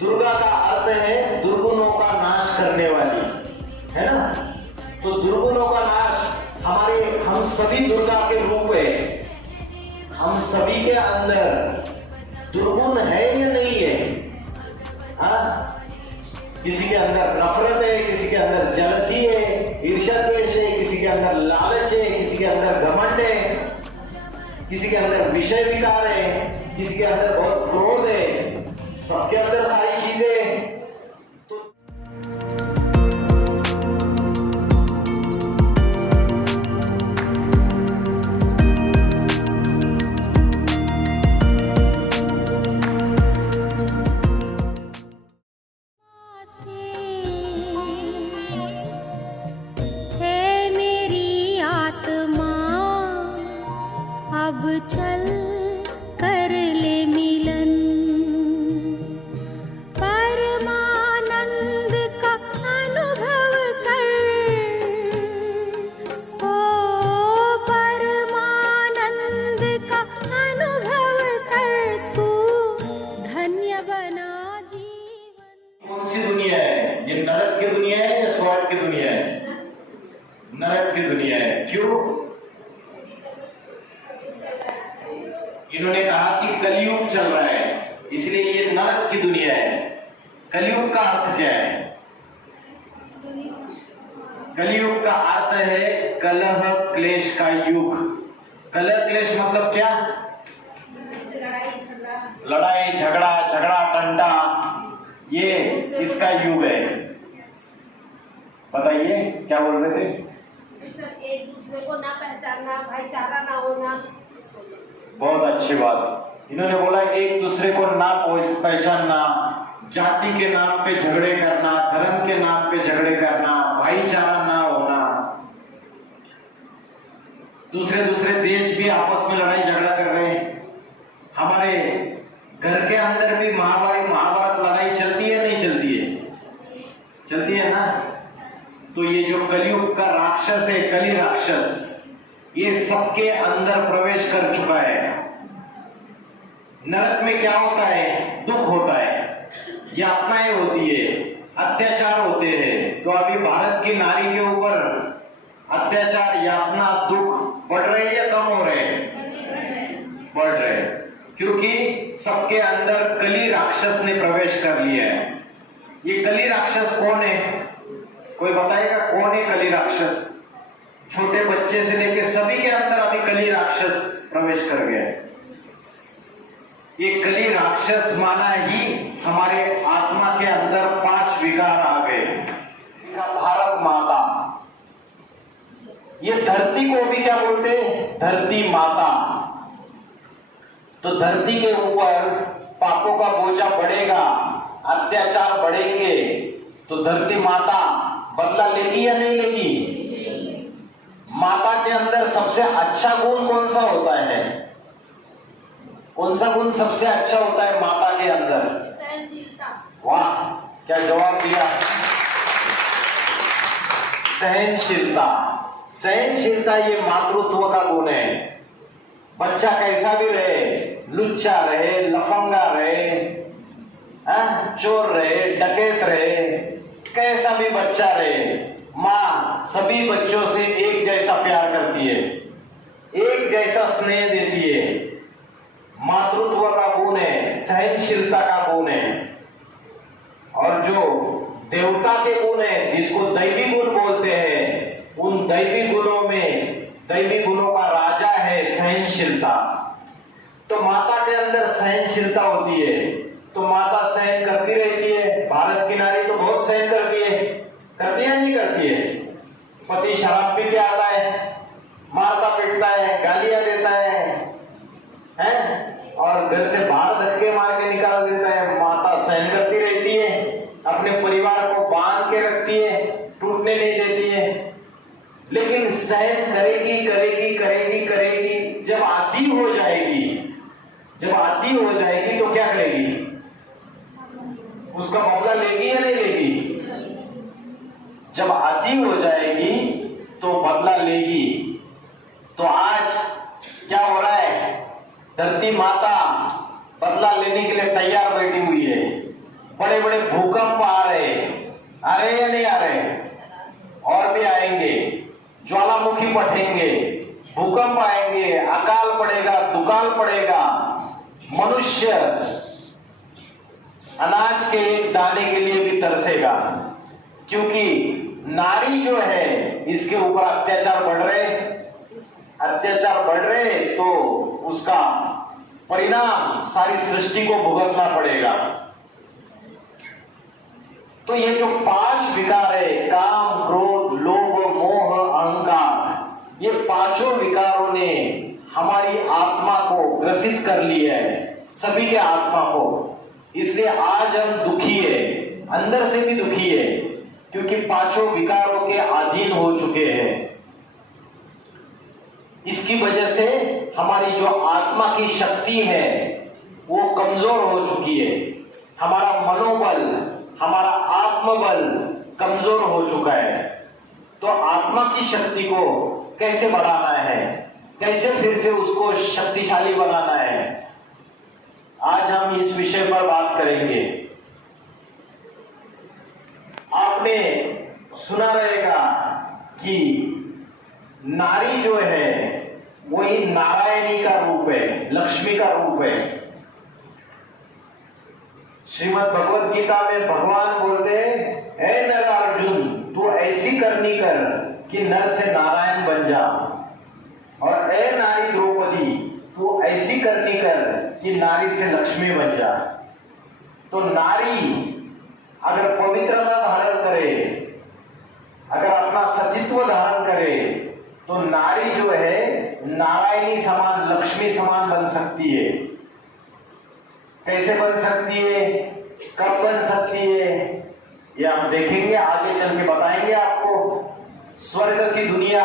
दुर्गा का अर्थ है दुर्गुणों का नाश करने वाली, है ना। तो दुर्गुणों का नाश हम सभी दुर्गा के रूप है। हम सभी के अंदर दुर्गुण है या नहीं है? हाँ, किसी के अंदर नफरत है, किसी के अंदर जलसी है, ईर्ष्या द्वेष है, किसी के अंदर लालच है, किसी के अंदर घमंड है, किसी के अंदर विषय विकार है, किसी के अंदर बहुत क्रोध है। सबके अंदर सारी चीजें। अब चल कर ले मिलन, परमानंद का अनुभव कर, ओ परमानंद का अनुभव कर, तू धन्य बना जीवन। कौन सी दुनिया है ये? नरक की दुनिया है या स्वर्ग की दुनिया है? नरक की दुनिया है। क्यों? इन्होंने कहा कि कलयुग चल रहा है, इसलिए ये नरक की दुनिया है। कलयुग का अर्थ क्या है? कलयुग का अर्थ है कलह क्लेश का युग। कलह क्लेश मतलब क्या? लड़ाई झगड़ा, झगड़ा टंटा, ये इसका युग है। बताइए क्या बोल रहे थे? एक दूसरे को ना पहचानना, भाईचारा ना होना। बहुत अच्छी बात। इन्होंने बोला एक दूसरे को ना पहचानना, जाति के नाम पे झगड़े करना, धर्म के नाम पे झगड़े करना, भाईचारा ना होना। दूसरे दूसरे देश भी आपस में लड़ाई झगड़ा कर रहे हैं। हमारे घर के अंदर भी महाभारत लड़ाई चलती है, नहीं चलती है? चलती है ना। तो ये जो कलयुग का राक्षस है, कली राक्षस, ये सबके अंदर प्रवेश कर चुका है। नरक में क्या होता है? दुख होता है, यातनाएं होती है, अत्याचार होते हैं। तो अभी भारत की नारी के ऊपर अत्याचार, यातना, दुख बढ़ रहे या कम हो रहे? बढ़ रहे, क्योंकि सबके अंदर कली राक्षस ने प्रवेश कर लिया है। ये कली राक्षस कौन है? कोई बताएगा कौन है कली राक्षस? छोटे बच्चे से लेके सभी के अंदर अभी कली राक्षस प्रवेश कर गया है। ये कली राक्षस माना ही हमारे आत्मा के अंदर 5 विकार आ गए। भारत माता, ये धरती को भी क्या बोलते हैं? धरती माता। तो धरती के ऊपर पापों का बोझा बढ़ेगा, अत्याचार बढ़ेंगे, तो धरती माता बदला लेगी या नहीं लेगी? माता के अंदर सबसे अच्छा गुण कौन सा होता है? कौन सा गुण सबसे अच्छा होता है माता के अंदर? सहनशीलता। वाह, क्या जवाब दिया! सहनशीलता। सहनशीलता ये मातृत्व का गुण है। बच्चा कैसा भी रहे, लुच्चा रहे, लफंगा रहे, चोर रहे, डकैत रहे, कैसा भी बच्चा रहे, माँ सभी बच्चों से एक जैसा प्यार करती है, एक जैसा स्नेह देती है। मातृत्व का गुण है, सहनशीलता का गुण है। और जो देवता के गुण है, जिसको दैवी गुण बोलते हैं, उन दैवी गुणों में, दैवी गुणों का राजा है सहनशीलता। तो माता के अंदर सहनशीलता होती है, तो माता सहन करती रहती है। भारत की नारी तो बहुत सहन करती है या नहीं करती है? पति शराब पी के आता है, मारता पीटता है, गालियां देता है, और घर से बाहर धक्के मार के निकाल देता है, माता सहन करती रहती है, अपने परिवार को बांध के रखती है, टूटने नहीं देती है। लेकिन सहन करेगी करेगी करेगी करेगी, जब आदी हो जाएगी, जब आदी हो जाएगी तो क्या करेगी? उसका बदला लेगी या नहीं लेगी? जब आदी हो जाएगी तो बदला लेगी। तो आज क्या हो रहा है? धरती माता बदला लेने के लिए तैयार बैठी हुई है। बड़े बड़े भूकंप आ रहे या नहीं आ रहे? और भी आएंगे, ज्वालामुखी फटेंगे, भूकंप आएंगे, अकाल पड़ेगा, दुकाल पड़ेगा, मनुष्य अनाज के एक दाने के लिए भी तरसेगा, क्योंकि नारी जो है इसके ऊपर अत्याचार बढ़ रहे तो उसका परिणाम सारी सृष्टि को भुगतना पड़ेगा। तो ये जो 5 विकार है, काम, क्रोध, लोभ, मोह, अहंकार, ये 5 विकारों ने हमारी आत्मा को ग्रसित कर लिया है, सभी के आत्मा को। इसलिए आज हम दुखी है, अंदर से भी दुखी है, क्योंकि 5 विकारों के अधीन हो चुके हैं। इसकी वजह से हमारी जो आत्मा की शक्ति है वो कमजोर हो चुकी है, हमारा मनोबल, हमारा आत्मबल कमजोर हो चुका है। तो आत्मा की शक्ति को कैसे बढ़ाना है, कैसे फिर से उसको शक्तिशाली बनाना है, आज हम इस विषय पर बात करेंगे। आपने सुना रहेगा कि नारी जो है वही नारायणी का रूप है, लक्ष्मी का रूप है। श्रीमद् भगवत गीता में भगवान बोलते हैं, हे नर अर्जुन, तू ऐसी करनी कर कि नर से नारायण बन जा, और ए नारी द्रौपदी, तू ऐसी करनी कर कि नारी से लक्ष्मी बन जा। तो नारी अगर पवित्रता धारण करे, अगर अपना सतीत्व धारण करे, तो नारी जो है नारायणी समान, लक्ष्मी समान बन सकती है। कैसे बन सकती है, कब बन सकती है, ये हम देखेंगे, आगे चल के बताएंगे आपको। स्वर्ग की दुनिया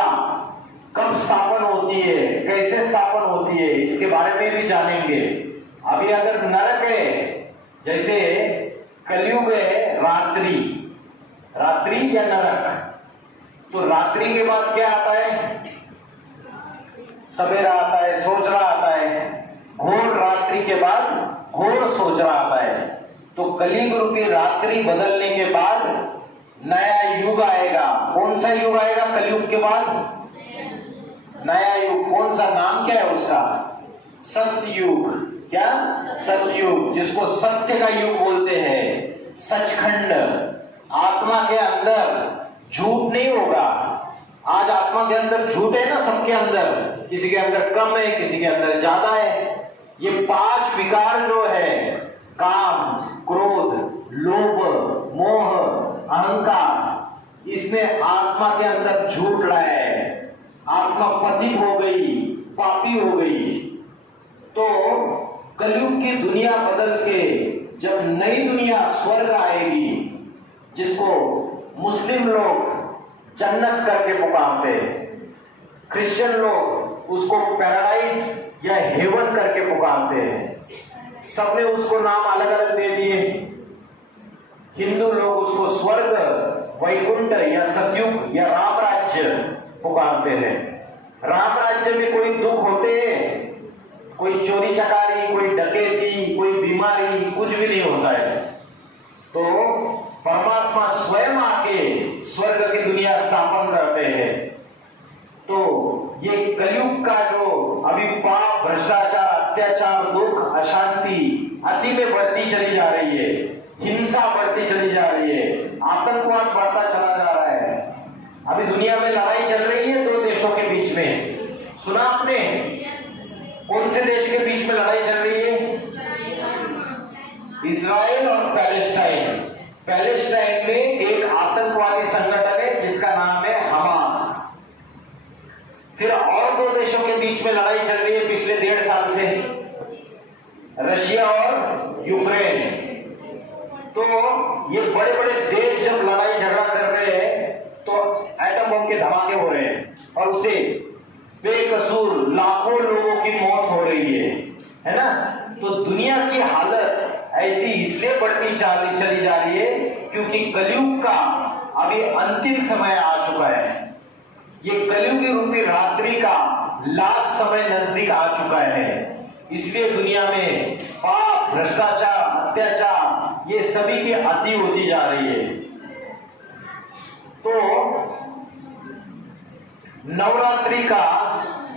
कब स्थापन होती है, कैसे स्थापन होती है, इसके बारे में भी जानेंगे। अभी अगर नरक है, जैसे कलयुग है, रात्रि या नरक, तो रात्रि के बाद क्या आता है, सवेरा आता है, सोचरा आता है, घोर रात्रि के बाद घोर सोचरा आता है। तो कलियुग रूपी रात्रि बदलने के बाद नया युग आएगा। कौन सा युग आएगा कलयुग के बाद? नया युग। कौन सा, नाम क्या है उसका? सतयुग। क्या? सतयुग, जिसको सत्य का युग बोलते हैं, सचखंड। आत्मा के अंदर झूठ नहीं होगा। आज आत्मा के अंदर झूठ है ना, सबके अंदर, किसी के अंदर कम है, किसी के अंदर ज्यादा है। ये 5 विकार जो है, काम, क्रोध, लोभ, मोह, अहंकार, इसने आत्मा के अंदर झूठ लाया है। आत्मा पतित हो गई, पापी हो गई। तो कलयुग की दुनिया बदल के जब नई दुनिया स्वर्ग आएगी, जिसको मुस्लिम लोग जन्नत करके पुकारते हैं, क्रिश्चियन लोग उसको पैराडाइज या हेवन करके पुकारते हैं। सबने उसको नाम अलग अलग दे दिए। हिंदू लोग उसको स्वर्ग, वैकुंठ या सतयुग या राम राज्य पुकारते हैं। राम राज्य में कोई दुख होते हैं, कोई चोरी चकारी, कोई डकैती, कोई बीमारी, कुछ भी नहीं होता है। तो परमात्मा स्वयं आके स्वर्ग की दुनिया स्थापन करते हैं। तो ये कलयुग का जो अभी पाप, भ्रष्टाचार, अत्याचार, दुख, अशांति अति में बढ़ती चली जा रही है, हिंसा बढ़ती चली जा रही है, आतंकवाद बढ़ता चला जा रहा है। अभी दुनिया में लड़ाई चल रही है 2 देशों के बीच में, सुना आपने? कौन से देश के बीच में लड़ाई चल रही है? इजराइल और पैलेस्टाइन। पैलेस्टाइन में एक आतंकवादी संगठन है जिसका नाम है हमास। फिर और 2 देशों के बीच में लड़ाई चल रही है पिछले 1.5 साल से, रशिया और यूक्रेन। तो ये बड़े बड़े देश जब लड़ाई झगड़ा कर रहे हैं तो एटम बम के धमाके हो रहे हैं, और उसे बेकसूर लाखों लोगों की मौत हो रही है ना। तो दुनिया की हालत ऐसी इसलिए बढ़ती चली जा रही है क्योंकि कलयुग का अभी अंतिम समय आ चुका है। ये कलयुग रूपी रात्रि का लास्ट समय नजदीक आ चुका है। इसलिए दुनिया में पाप, भ्रष्टाचार, अत्याचार, ये सभी की अति होती जा रही है। तो नवरात्रि का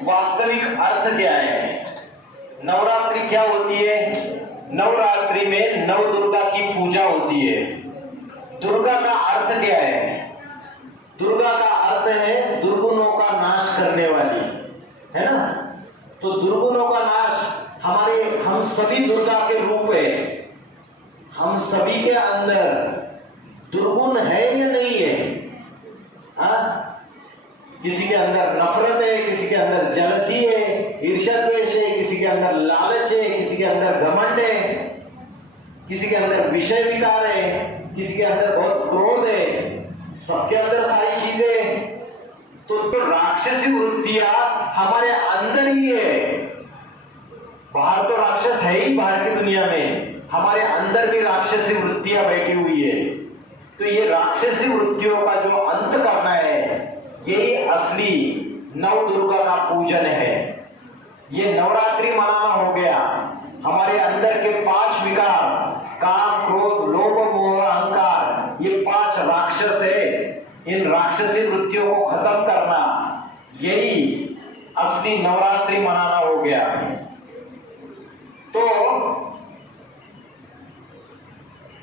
वास्तविक अर्थ क्या है? नवरात्रि क्या होती है? नवरात्रि में नव दुर्गा की पूजा होती है। दुर्गा का अर्थ क्या है? दुर्गा का अर्थ है दुर्गुणों का नाश करने वाली, है ना? तो दुर्गुणों का नाश, हम सभी दुर्गा के रूप है। हम सभी के अंदर दुर्गुण है या नहीं है? किसी के अंदर नफरत है, किसी के अंदर जलसी है, ईर्ष्या द्वेष है, किसी के अंदर लालच है, किसी के अंदर घमंड है, किसी के अंदर विषय विकार है, किसी के अंदर बहुत क्रोध है, सबके अंदर सारी चीजें। तो राक्षसी वृत्तियां हमारे अंदर ही है। बाहर तो राक्षस है ही, बाहर की दुनिया में हमारे अंदर भी राक्षसी वृत्तियां बैठी हुई है। तो ये राक्षसी वृत्तियों का जो अंत करना है, यही असली नव दुर्गा का पूजन है। ये नवरात्रि मनाना हो गया। हमारे अंदर के 5 विकार, काम, क्रोध, लोभ, मोह, अहंकार, ये 5 राक्षस है। इन राक्षसी वृत्तियों को खत्म करना, यही असली नवरात्रि मनाना हो गया। तो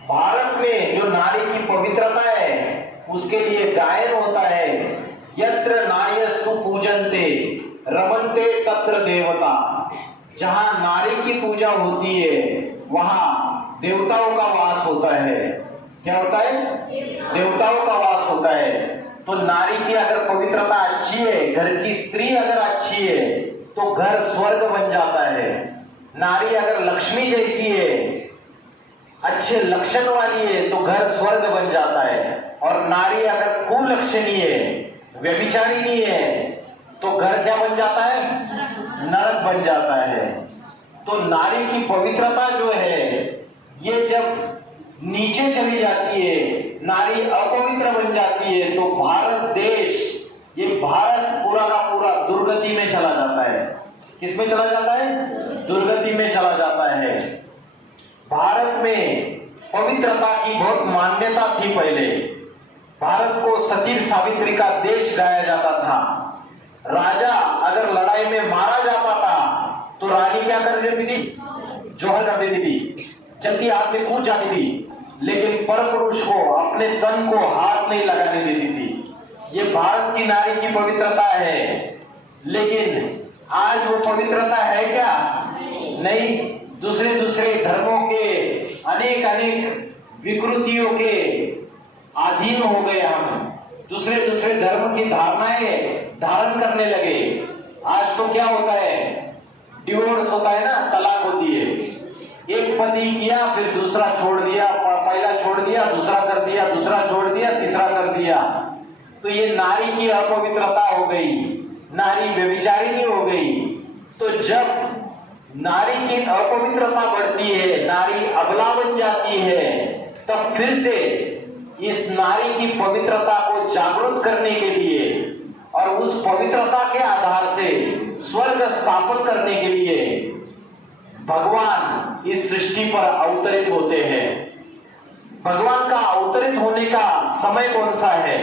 भारत में जो नारी की पवित्रता है, उसके लिए गायन होता है, यत्र नार्यस्तु पूजन्ते रमन्ते तत्र देवता। जहां नारी की पूजा होती है, वहां देवताओं का वास होता है। क्या होता है? देवताओं का वास होता है। तो नारी की अगर पवित्रता अच्छी है, घर की स्त्री अगर अच्छी है, तो घर स्वर्ग बन जाता है। नारी अगर लक्ष्मी जैसी है, अच्छे लक्षण वाली है, तो घर स्वर्ग बन जाता है। और नारी अगर कुलक्षणी है, व्यभिचारिणी है, तो घर क्या बन जाता है? नरक बन जाता है। तो नारी की पवित्रता जो है, ये जब नीचे चली जाती है, नारी अपवित्र बन जाती है, तो भारत देश, ये भारत पूरा का पूरा दुर्गति में चला जाता है। किसमें चला जाता है? दुर्गति में चला जाता है। भारत में पवित्रता की बहुत मान्यता थी पहले। भारत को सती सावित्री का देश गाया जाता था। राजा अगर लड़ाई में मारा जाता था, तो रानी क्या कर देती थी? जोहर कर देती थी, चलती हाथ में कूद जाती थी। लेकिन परपुरुष को, अपने तन को हाथ नहीं लगाने देती थी। ये भारत की नारी की पवित्रता है। लेकिन आज वो पवित्रता है क्या? नहीं। दूसरे दूसरे धर्मों के अनेक अनेक विकृतियों के अधीन हो गए हम। दूसरे दूसरे धर्म की धारणाएं धारण करने लगे। आज तो क्या होता है? डिवोर्स होता है ना, तलाक होती है। एक पति किया, फिर दूसरा छोड़ दिया, पहला छोड़ दिया, दूसरा कर दिया, दूसरा छोड़ दिया, तीसरा कर दिया। तो ये नारी की अपवित्रता हो गई, नारी व्यभिचारिणी हो गई। तो जब नारी की अपवित्रता बढ़ती है, नारी अबला बन जाती है, तब फिर से इस नारी की पवित्रता को जागृत करने के लिए और उस पवित्रता के आधार से स्वर्ग स्थापन करने के लिए भगवान इस सृष्टि पर अवतरित होते हैं। भगवान का अवतरित होने का समय कौन सा है?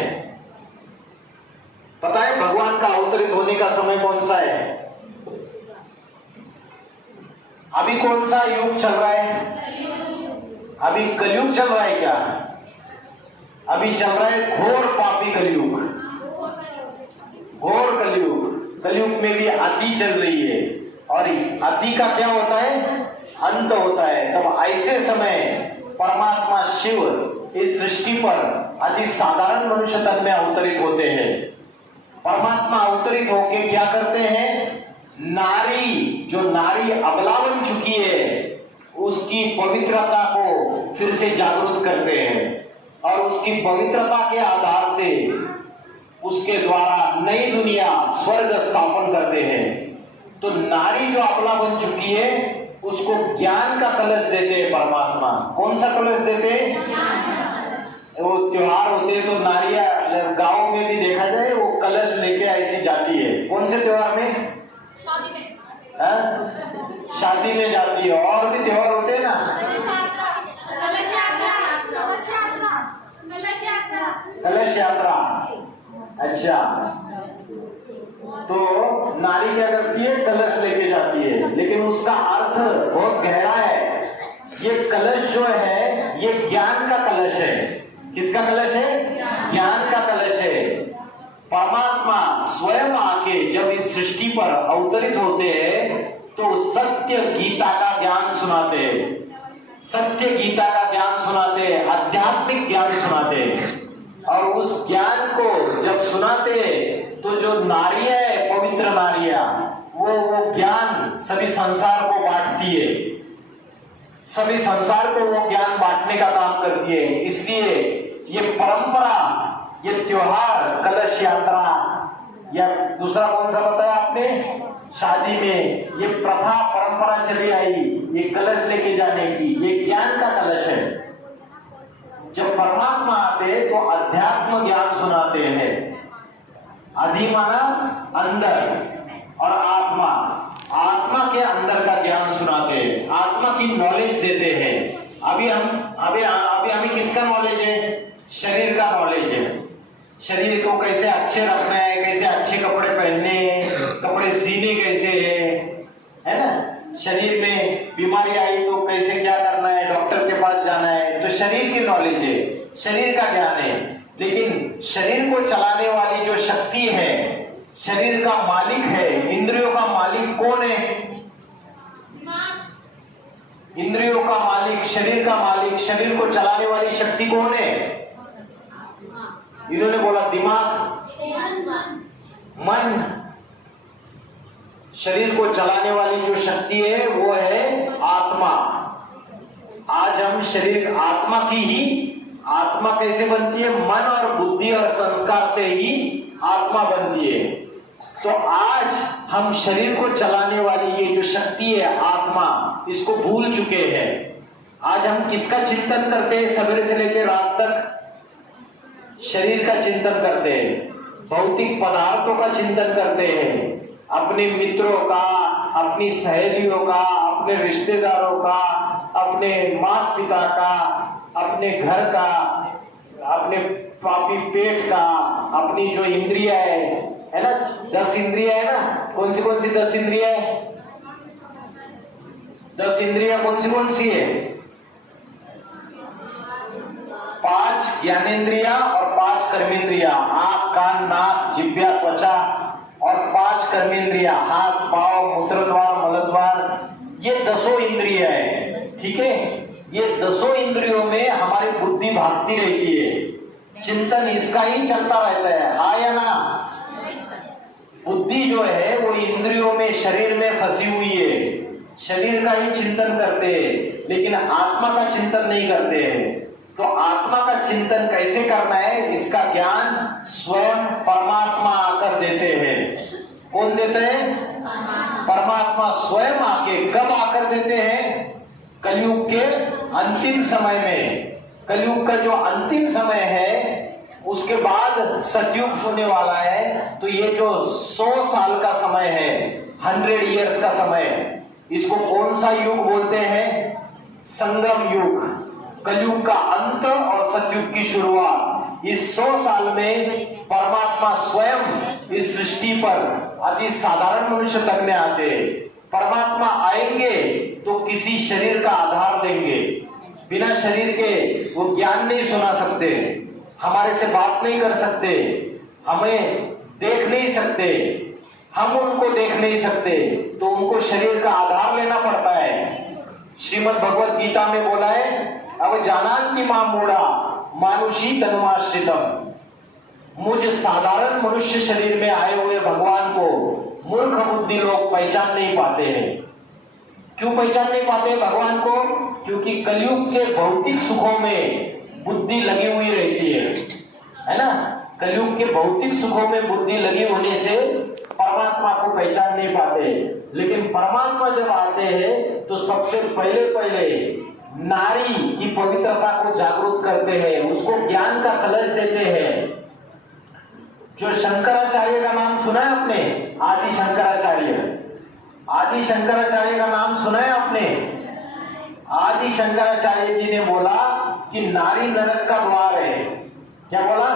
पता है भगवान का अवतरित होने का समय कौन सा है? अभी कौन सा युग चल रहा है? अभी कलयुग चल रहा है क्या? अभी चल रहा है घोर पापी कलयुग, घोर कलयुग। कलयुग में भी अति चल रही है, और अति का क्या होता है? अंत होता है। तब ऐसे समय परमात्मा शिव इस सृष्टि पर अति साधारण मनुष्य तन में अवतरित होते हैं। परमात्मा अवतरित होके क्या करते हैं? नारी, जो नारी अबला बन चुकी है, उसकी पवित्रता को फिर से जागृत करते हैं, और उसकी पवित्रता के आधार से उसके द्वारा नई दुनिया, स्वर्ग स्थापन करते हैं। तो नारी जो अबला बन चुकी है, उसको ज्ञान का कलश देते हैं परमात्मा। कौन सा कलश देते हैं? वो त्योहार होते हैं तो नारियां गांव में भी देखा जाए, वो कलश लेके ऐसी जाती है। कौन से त्योहार में? शादी में। शादी में जाती है। और भी त्योहार होते हैं ना, कलश यात्रा। अच्छा, तो नारी क्या करती है? कलश लेके जाती है, लेकिन उसका अर्थ बहुत गहरा है। ये कलश जो है ये ज्ञान का कलश है। किसका कलश है? ज्ञान का कलश है। परमात्मा स्वयं आके जब इस सृष्टि पर अवतरित होते हैं तो सत्य गीता का ज्ञान सुनाते हैं, सत्य गीता का ज्ञान सुनाते हैं, आध्यात्मिक ज्ञान सुनाते हैं। और उस ज्ञान को जब सुनाते हैं तो जो नारियां है, पवित्र नारियां, वो ज्ञान सभी संसार को बांटती है, सभी संसार को वो ज्ञान बांटने का काम करती है। इसलिए ये परंपरा, ये त्योहार, कलश यात्रा या दूसरा कौन सा बताया आपने? शादी में ये प्रथा परंपरा चली आई, ये कलश लेके जाने की, ये ज्ञान का कलश है। जब परमात्मा आते तो अध्यात्म ज्ञान सुनाते हैं। अधि माना अंदर और आत्मा, आत्मा के अंदर का ज्ञान सुनाते हैं, आत्मा की नॉलेज देते हैं। अभी हमें किसका नॉलेज है? शरीर का नॉलेज है। शरीर को कैसे अच्छे रखना है, कैसे अच्छे कपड़े पहनने हैं, कपड़े सीने कैसे है ना? शरीर में बीमारी आई तो कैसे क्या करना है, डॉक्टर के पास जाना है, तो शरीर की नॉलेज है, शरीर का ज्ञान है। लेकिन शरीर को चलाने वाली जो शक्ति है, शरीर का मालिक है, इंद्रियों का मालिक कौन है? इंद्रियों का मालिक, शरीर का मालिक, शरीर को चलाने वाली शक्ति कौन है? इन्होंने बोला दिमाग, मन। शरीर को चलाने वाली जो शक्ति है वो है आत्मा। आज हम शरीर, आत्मा की ही, आत्मा कैसे बनती है? मन और बुद्धि और संस्कार से ही आत्मा बनती है। तो आज हम शरीर को चलाने वाली ये जो शक्ति है आत्मा, इसको भूल चुके हैं। आज हम किसका चिंतन करते हैं? सवेरे से लेकर रात तक शरीर का चिंतन करते हैं, भौतिक पदार्थों का चिंतन करते हैं, अपने मित्रों का, अपनी सहेलियों का, अपने रिश्तेदारों का, अपने माता पिता का, अपने घर का, अपने पापी पेट का, अपनी जो इंद्रिया है ना, 10 इंद्रिया है ना। कौन सी 10 इंद्रिया है? 10 इंद्रिया कौन सी है? 5 ज्ञानेंद्रिया और 5 कर्मेंद्रिया, आंख, कान, नाक, जिह्वा, त्वचा, और 5 कर्मेंद्रिया, हाथ, पांव, मूत्रद्वार, मलद्वार। ये 10 इंद्रिय है। ठीक है, ये 10 इंद्रियों में हमारी बुद्धि भागती रहती है, चिंतन इसका ही चलता रहता है, हाँ या ना? बुद्धि जो है वो इंद्रियों में, शरीर में फंसी हुई है, शरीर का ही चिंतन करते हैं, लेकिन आत्मा का चिंतन नहीं करते हैं। तो आत्मा का चिंतन कैसे करना है, इसका ज्ञान स्वयं परमात्मा आकर देते हैं। कौन देते हैं? परमात्मा स्वयं आके। कब आकर देते हैं? कलयुग के अंतिम समय में। कलयुग का जो अंतिम समय है उसके बाद सतयुग होने वाला है। तो ये जो 100 साल का समय है, 100 इयर्स का समय, इसको कौन सा युग बोलते हैं? संगम युग। कलयुग का अंत और सतयुग की शुरुआत। इस 100 साल में परमात्मा स्वयं इस सृष्टि पर अति साधारण मनुष्य तक में आते हैं। परमात्मा आएंगे तो किसी शरीर का आधार देंगे, बिना शरीर के वो ज्ञान नहीं सुना सकते, हमारे से बात नहीं कर सकते, हमें देख नहीं सकते, हम उनको देख नहीं सकते, तो उनको शरीर का आधार लेना पड़ता है। श्रीमद् भगवत गीता में बोला है, अब जानान्ति मां मूढ़ा मानुषी तनुमाश्रितम। मुझ साधारण मनुष्य शरीर में आए हुए भगवान को मूर्ख बुद्धि लोग पहचान नहीं पाते हैं। क्यों पहचान नहीं पाते भगवान को? क्योंकि कलयुग के भौतिक सुखों में बुद्धि लगी हुई रहती है ना। कलयुग के भौतिक सुखों में बुद्धि लगी होने से परमात्मा को पहचान नहीं पाते। लेकिन परमात्मा जब आते हैं तो सबसे पहले नारी की पवित्रता को जागरूक करते हैं, उसको ज्ञान का कलश देते हैं। जो शंकराचार्य का नाम सुना है आपने? आदि शंकराचार्य। आदि शंकराचार्य का नाम सुना है आपने? आदि शंकराचार्य जी ने बोला कि नारी नरक का द्वार है। क्या बोला?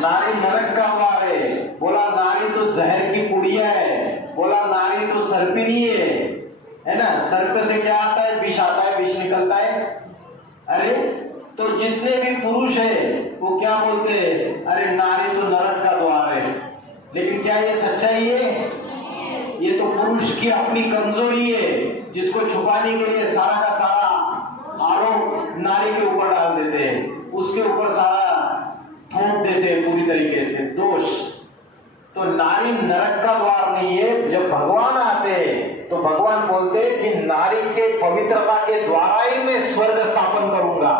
नारी नरक का द्वार है। बोला नारी तो जहर की पुड़िया है। बोला नारी तो सर्पिनी है ना? सर्प से क्या आता है? विष आता है, विष निकलता है। अरे तो जितने भी पुरुष है वो क्या बोलते हैं? अरे नारी तो नरक का द्वार है। लेकिन क्या ये सच्चाई है? ये तो पुरुष की अपनी कमजोरी है, जिसको छुपाने के लिए सारा का सारा आरोप नारी के ऊपर डाल देते हैं, उसके ऊपर सारा थोप देते हैं पूरी तरीके से दोष। तो नारी नरक का द्वार नहीं है। जब भगवान आते हैं तो भगवान बोलते हैं कि नारी के पवित्रता के द्वारा ही मैं स्वर्ग स्थापन करूंगा,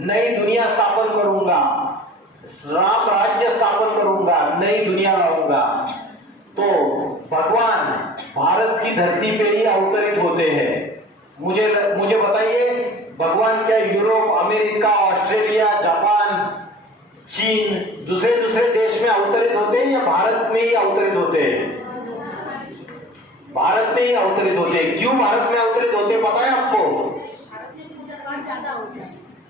नई दुनिया स्थापन करूंगा, राम राज्य स्थापन करूंगा, नई दुनिया लाऊंगा। तो भगवान भारत की धरती पे ही अवतरित होते हैं। मुझे बताइए, भगवान क्या यूरोप, अमेरिका, ऑस्ट्रेलिया, जापान, चीन, दूसरे देश में अवतरित होते हैं या भारत में ही अवतरित होते हैं? भारत में ही अवतरित होते हैं। क्यों भारत में अवतरित होते हैं पता है आपको?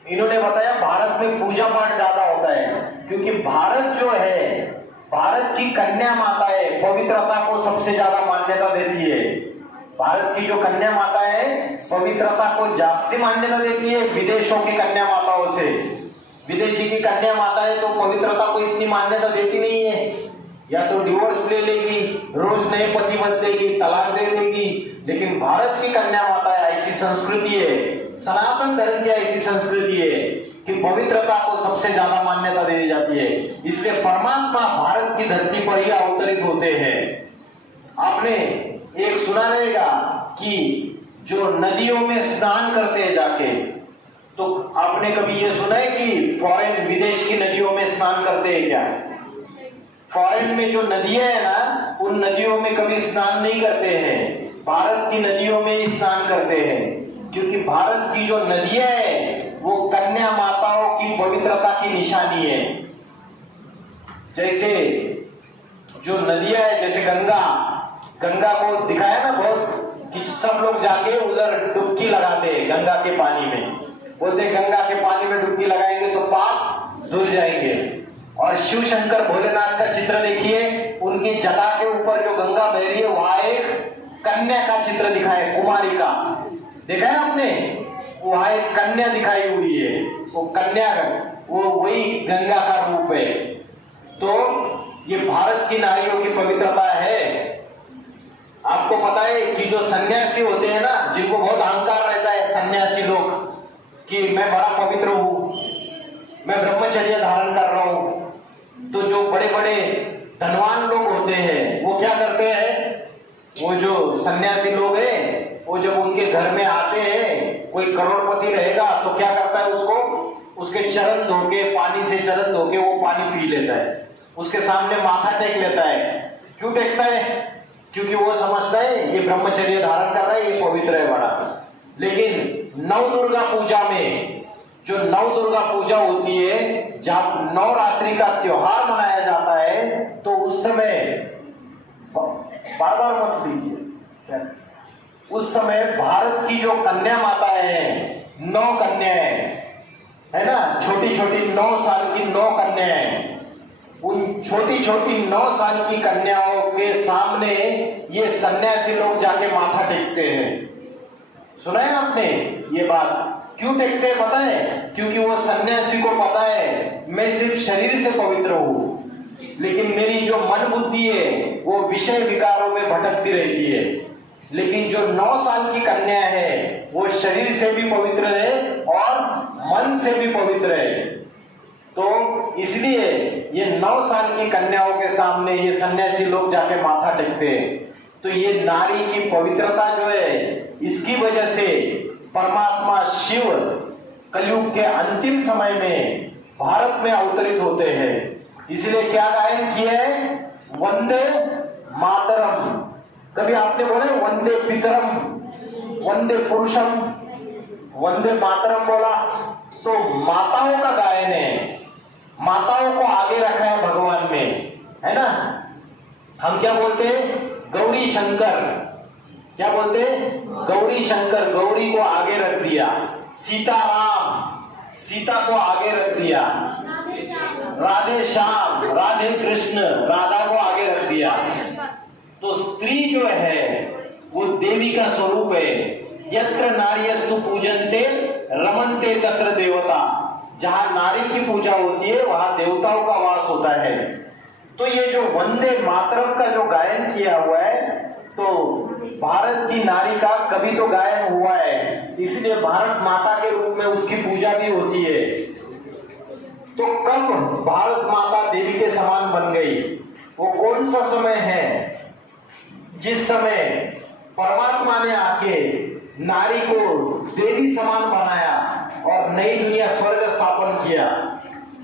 इन्होंने बताया भारत में पूजा पाठ ज्यादा होता है, क्योंकि भारत जो है, भारत की कन्या माता है, पवित्रता को सबसे ज्यादा मान्यता देती है। भारत की जो कन्या माता है पवित्रता को जास्ती मान्यता देती है विदेशों की कन्या माताओं से। विदेशी की कन्या माता है तो पवित्रता को इतनी मान्यता देती नहीं है, या तो डिवोर्स ले लेगी, रोज नए पति बदलेगी, तलाक दे देगी। लेकिन भारत की कन्या माता है, ऐसी संस्कृति है, सनातन धर्म की ऐसी संस्कृति है कि पवित्रता को सबसे ज्यादा मान्यता दी जाती है। इसलिए परमात्मा भारत की धरती पर ही अवतरित होते हैं। आपने एक सुना रहेगा कि जो नदियों में स्नान करते हैं जाके, तो आपने कभी ये सुना है कि फॉरेन, विदेश की नदियों में स्नान करते हैं क्या? फॉरेन में जो नदियां है ना, उन नदियों में कभी स्नान नहीं करते हैं, भारत की नदियों में ही स्नान करते हैं। क्योंकि भारत की जो नदियां है वो कन्या माताओं की पवित्रता की निशानी है। जैसे जो नदियां है, जैसे गंगा को दिखाया ना बहुत कि सब लोग जाके उधर डुबकी लगाते हैं गंगा के पानी में। बोलते गंगा के पानी में डुबकी लगाएंगे तो पाप धुल जाएंगे। और शिव शंकर भोलेनाथ का चित्र देखिए, उनकी जटा के ऊपर जो गंगा बह रही है वहां एक कन्या का चित्र दिखा है, कुमारी का। देखा है आपने? वहां एक कन्या दिखाई हुई है, वो कन्या, वो वही गंगा का रूप है। तो ये भारत की नारियों की पवित्रता है। आपको पता है कि जो सन्यासी होते हैं ना, जिनको बहुत अहंकार रहता है, सन्यासी लोग, कि मैं बड़ा पवित्र हूं, मैं ब्रह्मचर्य धारण कर रहा हूं, तो जो बड़े बड़े धनवान लोग होते हैं वो क्या करते हैं? वो जो सन्यासी लोग हैं, वो जब उनके घर में आते हैं, कोई करोड़पति रहेगा तो क्या करता है? उसको उसके चरण धोके, पानी से चरण धोके वो पानी पी लेता है, उसके सामने माथा टेक लेता है। क्यों टेकता है? क्योंकि वो समझता है ये ब्रह्मचर्य धारण कर रहा है, ये पवित्र है बड़ा। लेकिन नवदुर्गा पूजा में, जो नवदुर्गा पूजा होती है, जब नवरात्रि का त्योहार मनाया जाता है, तो उस समय, बार बार मत लीजिए, उस समय भारत की जो कन्या माताएं हैं, 9 कन्याएं है ना, छोटी छोटी 9 साल की 9 कन्याएं, उन छोटी छोटी 9 साल की कन्याओं के सामने ये सन्यासी लोग जाके माथा टेकते हैं। सुना है आपने ये बात? क्यों टेकते हैं पता है? क्योंकि वो सन्यासी को पता है मैं सिर्फ शरीर से पवित्र हूं, लेकिन मेरी जो मन बुद्धि है वो विषय विकारों में भटकती रहती है। लेकिन जो 9 साल की कन्या है वो शरीर से भी पवित्र है और मन से भी पवित्र है। तो इसलिए ये 9 साल की कन्याओं के सामने ये सन्यासी लोग जाके माथा टेकते हैं। तो ये नारी की पवित्रता जो है, इसकी वजह से परमात्मा शिव कलयुग के अंतिम समय में भारत में अवतरित होते हैं। इसलिए क्या गायन किया है? वंदे मातरम। कभी आपने बोला वंदे पितरम, वंदे पुरुषम, वंदे मातरम बोला? तो माताओं का गायन है, माताओं को आगे रखा है भगवान में, है ना। हम क्या बोलते हैं? गौरी शंकर। क्या बोलते हैं? गौरी शंकर। गौरी को आगे रख दिया। सीताराम, सीता को आगे रख दिया। राधे श्याम, राधे कृष्ण, राधा को आगे रख दिया। तो स्त्री जो है वो देवी का स्वरूप है। यत्र नार्यस्तु पूजन्ते रमन्ते तत्र देवता। जहां नारी की पूजा होती है वहां देवताओं का वास होता है। तो ये जो वंदे मातरम का जो गायन किया हुआ है, तो भारत की नारी का कभी तो गायन हुआ है, इसलिए भारत माता के रूप में उसकी पूजा भी होती है। तो कब भारत माता देवी के समान बन गई? वो कौन सा समय है जिस समय परमात्मा ने आके नारी को देवी समान बनाया और नई दुनिया स्वर्ग स्थापन किया?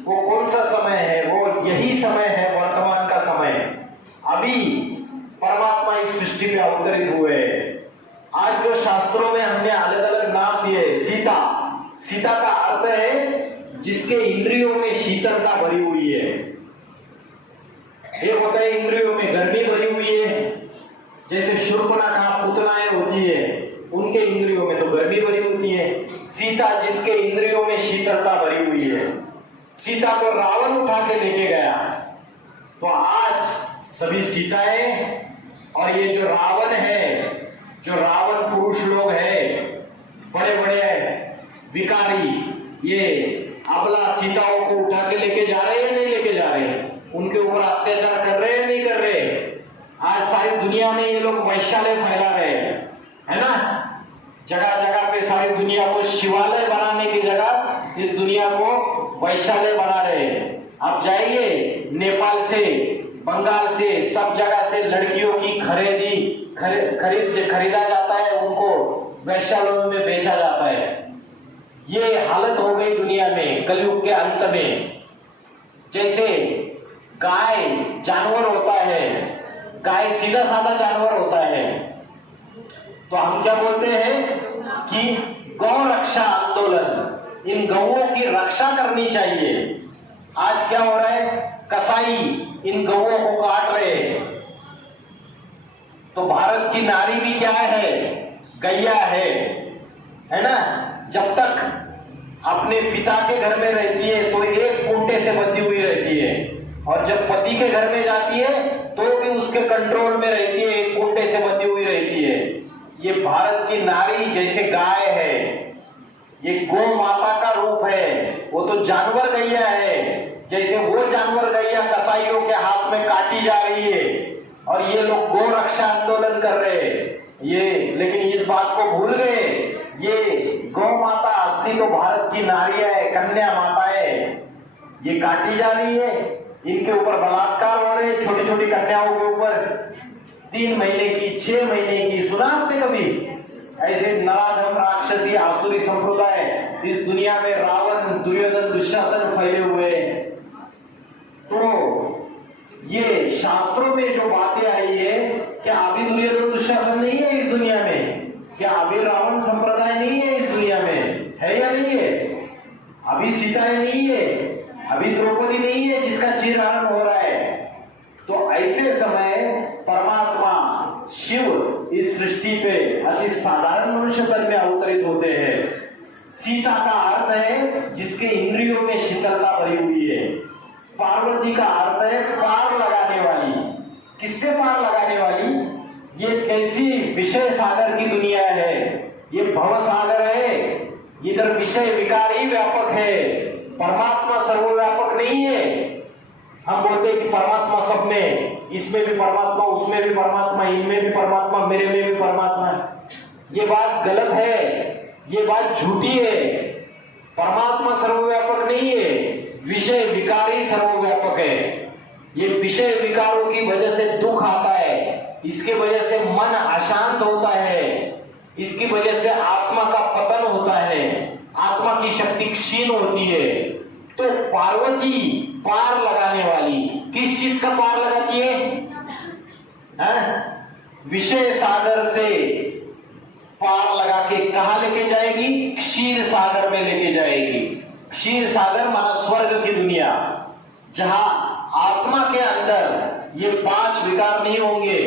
वो कौन सा समय है? वो यही समय है, वर्तमान का समय। अभी परमात्मा इस सृष्टि में अवतरित हुए। आज जो शास्त्रों में हमने अलग अलग नाम दिए, सीता, सीता का अर्थ है जिसके इंद्रियों में शीतलता भरी हुई है। एक होता है इंद्रियों में गर्मी भरी हुई है, जैसे शूर्पणखा पुतनाएं होती है, उनके इंद्रियों में तो गर्मी भरी होती है। सीता जिसके इंद्रियों में शीतलता भरी हुई है। सीता को रावण उठा के लेके गया। तो आज सभी सीताएं और ये जो रावण है, जो रावण पुरुष लोग हैं, बड़े बड़े विकारी, ये अबला सीताओं को उठा के लेके जा रहे हैं, नहीं लेके जा रहे हैं? उनके ऊपर अत्याचार कर रहे हैं, नहीं कर रहे? आज सारी दुनिया में ये लोग वैश्यालय फैला रहे हैं, है ना? जगह जगह पे सारी दुनिया को शिवालय बनाने की जगह इस दुनिया को वैश्यालय बना रहे हैं। आप जाइए नेपाल से, बंगाल से, सब जगह से लड़कियों की खरीदा जाता है, उनको वैश्यालयों में बेचा जाता है। ये हालत हो गई दुनिया में कलयुग के अंत में। जैसे गाय जानवर होता है, गाय सीधा साधा जानवर होता है, तो हम क्या बोलते हैं कि गौ रक्षा आंदोलन, इन गौओं की रक्षा करनी चाहिए। आज क्या हो रहा है? कसाई इन गौओं को काट रहे हैं। तो भारत की नारी भी क्या है? गैया है ना? जब तक अपने पिता के घर में रहती है तो एक कुंडे से बंधी हुई रहती है, और जब पति के घर में जाती है तो भी उसके कंट्रोल में रहती है, एक कुंडे से बंधी हुई रहती है। ये भारत की नारी जैसे गाय है, ये गौ माता का रूप है। वो तो जानवर गैया है, जैसे वो जानवर गैया कसाईयों के हाथ में काटी जा रही है और ये लोग गौ रक्षा आंदोलन कर रहे हैं। ये लेकिन इस बात को भूल गए, ये गौ माता असली तो भारत की नारियां है, कन्या माता है। ये काटी जा रही है, इनके ऊपर बलात्कार हो रहे, छोटी छोटी कन्याओं के ऊपर, 3 महीने की, 6 महीने की। सुना आपने कभी? ऐसे नराधम राक्षसी आसुरी संप्रदाय इस दुनिया में रावण, दुर्योधन, दुशासन फैले हुए। तो ये शास्त्रों में जो बातें आई है, क्या अभी दुर्योधन दुशासन नहीं है इस दुनिया में? क्या अभी रावण संप्रदाय नहीं है इस दुनिया में? है या नहीं है? अभी सीताएं नहीं है, अभी द्रौपदी नहीं है जिसका चीरहरण हो रहा है। तो ऐसे समय परमात्मा शिव इस सृष्टि पे अति साधारण मनुष्य तन में अवतरित होते हैं। सीता का अर्थ है जिसके इंद्रियों में शीतलता भरी हुई है। पार्वती का अर्थ है पार लगाने वाली। किससे पार लगाने वाली? ये कैसी विषय सागर की दुनिया है, ये भव सागर है। इधर विषय विकार ही व्यापक है, परमात्मा सर्वव्यापक नहीं है। हम बोलते हैं कि परमात्मा सब में, इसमें भी परमात्मा, उसमें भी परमात्मा, इनमें भी परमात्मा, मेरे में भी परमात्मा। ये बात गलत है, ये बात झूठी है। परमात्मा सर्वव्यापक नहीं है, विषय विकार ही सर्वव्यापक है। ये विषय विकारों की वजह से दुख आता है, इसके वजह से मन अशांत होता है, इसकी वजह से आत्मा का पतन होता है, आत्मा की शक्ति क्षीण होती है। तो पार्वती पार लगाने वाली, किस चीज का पार लगाती है? विषय सागर से पार लगा के कहां लेके जाएगी? क्षीर सागर में लेके जाएगी। क्षीर सागर माना स्वर्ग की दुनिया, जहां आत्मा के अंदर ये 5 विकार नहीं होंगे,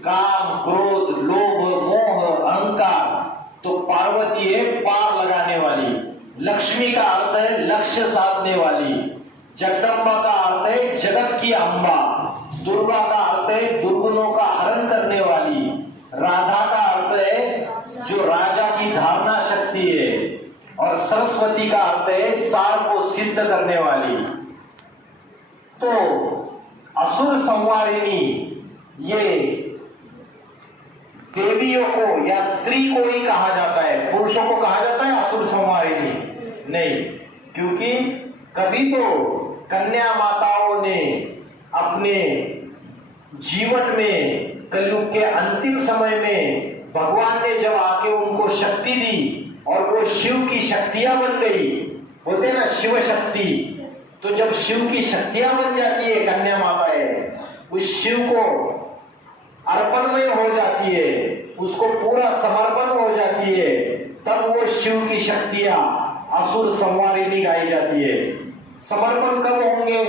काम, क्रोध, लोभ, मोह, अहंकार। तो पार्वती है पार लगाने वाली। लक्ष्मी का अर्थ है लक्ष्य साधने वाली। जगदम्बा का अर्थ है जगत की अम्बा, दुर्गा का अर्थ है दुर्गुणों का हरण करने वाली, राधा का अर्थ है जो राजा की धारणा शक्ति है, और सरस्वती का अर्थ है सार को सिद्ध करने वाली। तो असुर संवारिणी ये देवियों को या स्त्री को ही कहा जाता है, पुरुषों को कहा जाता है असुर संवारिणी नहीं, क्योंकि कभी तो कन्या माताओं ने अपने जीवन में कलयुग के अंतिम समय में भगवान ने जब आके उनको शक्ति दी और वो शिव की शक्तियां बन गई, बोलते ना शिव शक्ति, तो जब शिव की शक्तियां बन जाती है कन्या माताएं, उस शिव को अर्पणमय हो जाती है, उसको पूरा समर्पण हो जाती है, तब वो शिव की शक्तियां असुर संवारिणी गाई जाती है। समर्पण कब होंगे?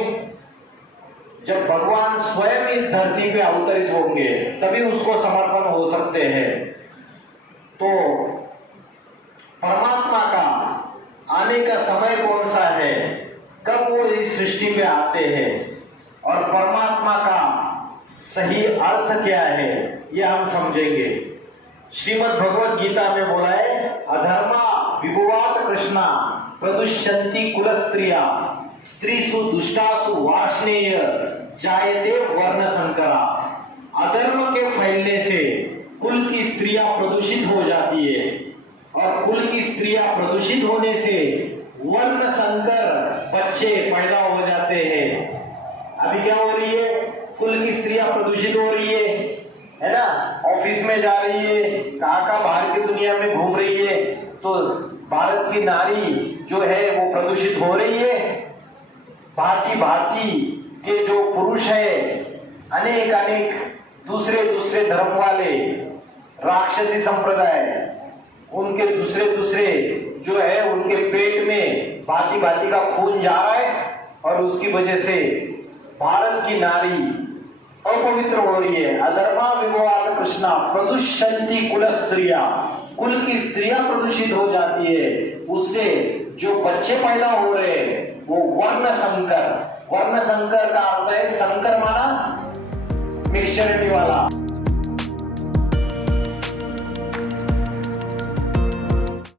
जब भगवान स्वयं इस धरती पे अवतरित होंगे, तभी उसको समर्पण हो सकते हैं। तो परमात्मा का आने का समय कौन सा है, कब वो इस सृष्टि में आते हैं, और परमात्मा का सही अर्थ क्या है, ये हम समझेंगे। श्रीमद् भगवत गीता में बोला है, अधर्मा विभुवात कृष्णा प्रदुष्यन्ति कुलस्त्रिया स्त्रीसु दुष्टासु वार्ष्णेय जायते वर्ण संकरा। अधर्म के फैलने से कुल की स्त्रियां प्रदूषित हो जाती है, और कुल की स्त्रियां प्रदूषित होने से वर्ण संकर बच्चे पैदा हो जाते हैं। अभी क्या हो रही है? कुल की स्त्रियां प्रदूषित हो रही है ना? ऑफिस में जा रही है, कहाँ बाहर की दुनिया में घूम रही है, तो भारत की नारी जो है वो प्रदूषित हो रही है। भांति के जो पुरुष है, अनेक अनेक दूसरे दूसरे धर्म वाले राक्षसी संप्रदाय, उनके दूसरे जो है उनके पेट में भांति का खून जा रहा है, और उसकी वजह से भारत की नारी अपवित्र हो रही है। अधर्मा विभवात कृष्णा प्रदुष्यन्ति कुल स्त्रिया, कुल की स्त्रियां प्रदूषित हो जाती है, उससे जो बच्चे पैदा हो रहे हैं वो वर्ण संकर का अर्थ है संकर माना मिक्सचरिटी वाला।